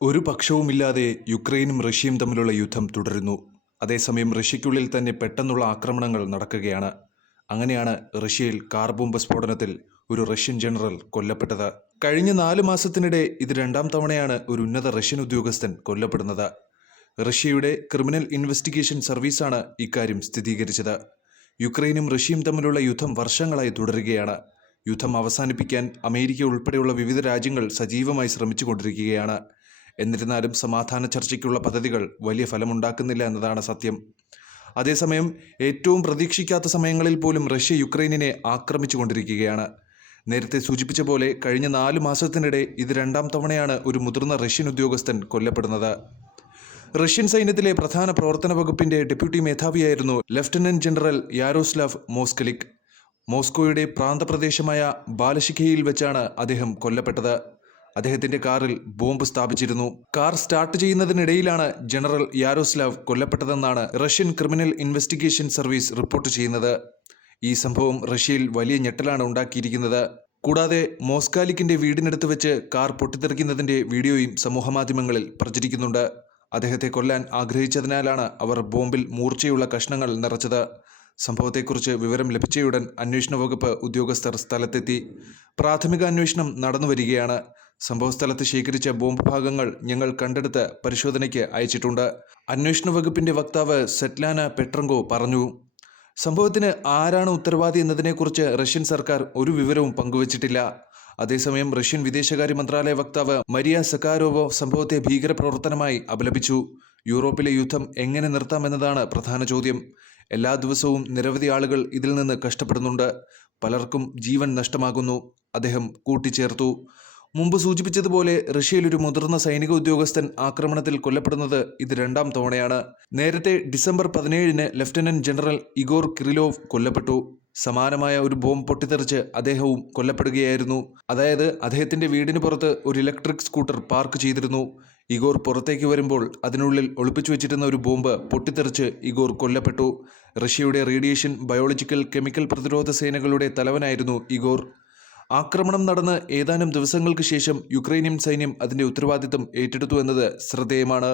ഒരു പക്ഷവുമില്ലാതെ യുക്രൈനും റഷ്യയും തമ്മിലുള്ള യുദ്ധം തുടരുന്നു. അതേസമയം റഷ്യയ്ക്കുള്ളിൽ തന്നെ പെട്ടെന്നുള്ള ആക്രമണങ്ങൾ നടക്കുകയാണ്. അങ്ങനെയാണ് റഷ്യയിൽ കാർ ബോംബ് സ്ഫോടനത്തിൽ ഒരു റഷ്യൻ ജനറൽ കൊല്ലപ്പെട്ടത്. കഴിഞ്ഞ 4 മാസത്തിനിടെ ഇത് രണ്ടാം തവണയാണ് ഒരു ഉന്നത റഷ്യൻ ഉദ്യോഗസ്ഥൻ കൊല്ലപ്പെടുന്നത്. റഷ്യയുടെ ക്രിമിനൽ ഇൻവെസ്റ്റിഗേഷൻ സർവീസാണ് ഇക്കാര്യം സ്ഥിരീകരിച്ചത്. യുക്രൈനും റഷ്യയും തമ്മിലുള്ള യുദ്ധം വർഷങ്ങളായി തുടരുകയാണ്. യുദ്ധം അവസാനിപ്പിക്കാൻ അമേരിക്ക ഉൾപ്പെടെയുള്ള വിവിധ രാജ്യങ്ങൾ സജീവമായി ശ്രമിച്ചുകൊണ്ടിരിക്കുകയാണ്. എന്നിരുന്നാലും സമാധാന ചർച്ചയ്ക്കുള്ള പദ്ധതികൾ വലിയ ഫലമുണ്ടാക്കുന്നില്ല എന്നതാണ് സത്യം. അതേസമയം ഏറ്റവും പ്രതീക്ഷിക്കാത്ത സമയങ്ങളിൽ പോലും റഷ്യ യുക്രൈനിനെ ആക്രമിച്ചുകൊണ്ടിരിക്കുകയാണ്. നേരത്തെ സൂചിപ്പിച്ച പോലെ കഴിഞ്ഞ 4 മാസത്തിനിടെ ഇത് രണ്ടാം തവണയാണ് ഒരു മുതിർന്ന റഷ്യൻ ഉദ്യോഗസ്ഥൻ കൊല്ലപ്പെടുന്നത്. റഷ്യൻ സൈന്യത്തിലെ പ്രധാന പ്രവർത്തന വകുപ്പിന്റെ ഡെപ്യൂട്ടി മേധാവിയായിരുന്നു ലഫ്റ്റനന്റ് ജനറൽ യാരോസ്ലാവ് മോസ്കലിക്. മോസ്കോയുടെ പ്രാന്തപ്രദേശമായ ബാലഷിഖയിൽ വെച്ചാണ് അദ്ദേഹം കൊല്ലപ്പെട്ടത്. അദ്ദേഹത്തിന്റെ കാറിൽ ബോംബ് സ്ഥാപിച്ചിരുന്നു. കാർ സ്റ്റാർട്ട് ചെയ്യുന്നതിനിടയിലാണ് ജനറൽ യാരോസ്ലാവ് കൊല്ലപ്പെട്ടതെന്നാണ് Russian criminal investigation service report ചെയ്യുന്നത്. ഈ സംഭവം റഷ്യയിൽ വലിയ ഞെട്ടലാണ് ഉണ്ടാക്കിയിരിക്കുന്നത്. കൂടാതെ മോസ്കാലിക്കിന്റെ വീടിനടുത്ത് വെച്ച് കാർ പൊട്ടിത്തെറിക്കുന്നതിന്റെ വീഡിയോയും സമൂഹമാധ്യമങ്ങളിൽ പ്രചരിക്കുന്നുണ്ട്. അദ്ദേഹത്തെ കൊല്ലാൻ ആഗ്രഹിച്ചതിനാലാണ് അവർ ബോംബിൽ മൂർച്ചയുള്ള കഷ്ണങ്ങൾ നിറച്ചത്. സംഭവത്തെക്കുറിച്ച് വിവരം ലഭിച്ചയുടൻ അന്വേഷണ വകുപ്പ് ഉദ്യോഗസ്ഥർ സ്ഥലത്തെത്തി. പ്രാഥമിക അന്വേഷണം നടന്നുവരികയാണ്. സംഭവസ്ഥലത്ത് ശേഖരിച്ച ബോംബ് ഭാഗങ്ങൾ ഞങ്ങൾ കണ്ടെടുത്ത് പരിശോധനയ്ക്ക് അയച്ചിട്ടുണ്ട്. അന്വേഷണ വകുപ്പിന്റെ വക്താവ് സെറ്റ്ലാന പെട്രങ്കോ പറഞ്ഞു. സംഭവത്തിന് ആരാണ് ഉത്തരവാദി എന്നതിനെക്കുറിച്ച് റഷ്യൻ സർക്കാർ ഒരു വിവരവും പങ്കുവച്ചിട്ടില്ല. അതേസമയം റഷ്യൻ വിദേശകാര്യ മന്ത്രാലയ വക്താവ് മരിയ സക്കാരോവോ സംഭവത്തെ ഭീകരപ്രവർത്തനമായി അപലപിച്ചു. യൂറോപ്പിലെ യുദ്ധം എങ്ങനെ നിർത്താമെന്നതാണ് പ്രധാന ചോദ്യം. എല്ലാ ദിവസവും നിരവധി ആളുകൾ ഇതിൽ നിന്ന് കഷ്ടപ്പെടുന്നുണ്ട്. പലർക്കും ജീവൻ നഷ്ടമാകുന്നു, അദ്ദേഹം കൂട്ടിച്ചേർത്തു. മുമ്പ് സൂചിപ്പിച്ചതുപോലെ റഷ്യയിൽ ഒരു മുതിർന്ന സൈനിക ഉദ്യോഗസ്ഥൻ ആക്രമണത്തിൽ കൊല്ലപ്പെടുന്നത് ഇത് രണ്ടാം തവണയാണ്. നേരത്തെ ഡിസംബർ 17-ന് ലഫ്റ്റനന്റ് ജനറൽ ഇഗോർ കിറിലോവ് കൊല്ലപ്പെട്ടു. സമാനമായ ഒരു ബോംബ് പൊട്ടിത്തെറിച്ച് അദ്ദേഹവും കൊല്ലപ്പെടുകയായിരുന്നു. അതായത് അദ്ദേഹത്തിന്റെ വീടിന് പുറത്ത് ഒരു ഇലക്ട്രിക് സ്കൂട്ടർ പാർക്ക് ചെയ്തിരുന്നു. ഇഗോർ പുറത്തേക്ക് വരുമ്പോൾ അതിനുള്ളിൽ ഒളിപ്പിച്ചു വെച്ചിരുന്ന ഒരു ബോംബ് പൊട്ടിത്തെറിച്ച് ഇഗോർ കൊല്ലപ്പെട്ടു. റഷ്യയുടെ റേഡിയേഷൻ, ബയോളജിക്കൽ, കെമിക്കൽ പ്രതിരോധ സേനകളുടെ തലവനായിരുന്നു ഇഗോർ. ആക്രമണം നടന്ന് ഏതാനും ദിവസങ്ങൾക്ക് ശേഷം യുക്രൈനിയൻ സൈന്യം അതിന്റെ ഉത്തരവാദിത്തം ഏറ്റെടുത്തു എന്നത് ശ്രദ്ധേയമാണ്.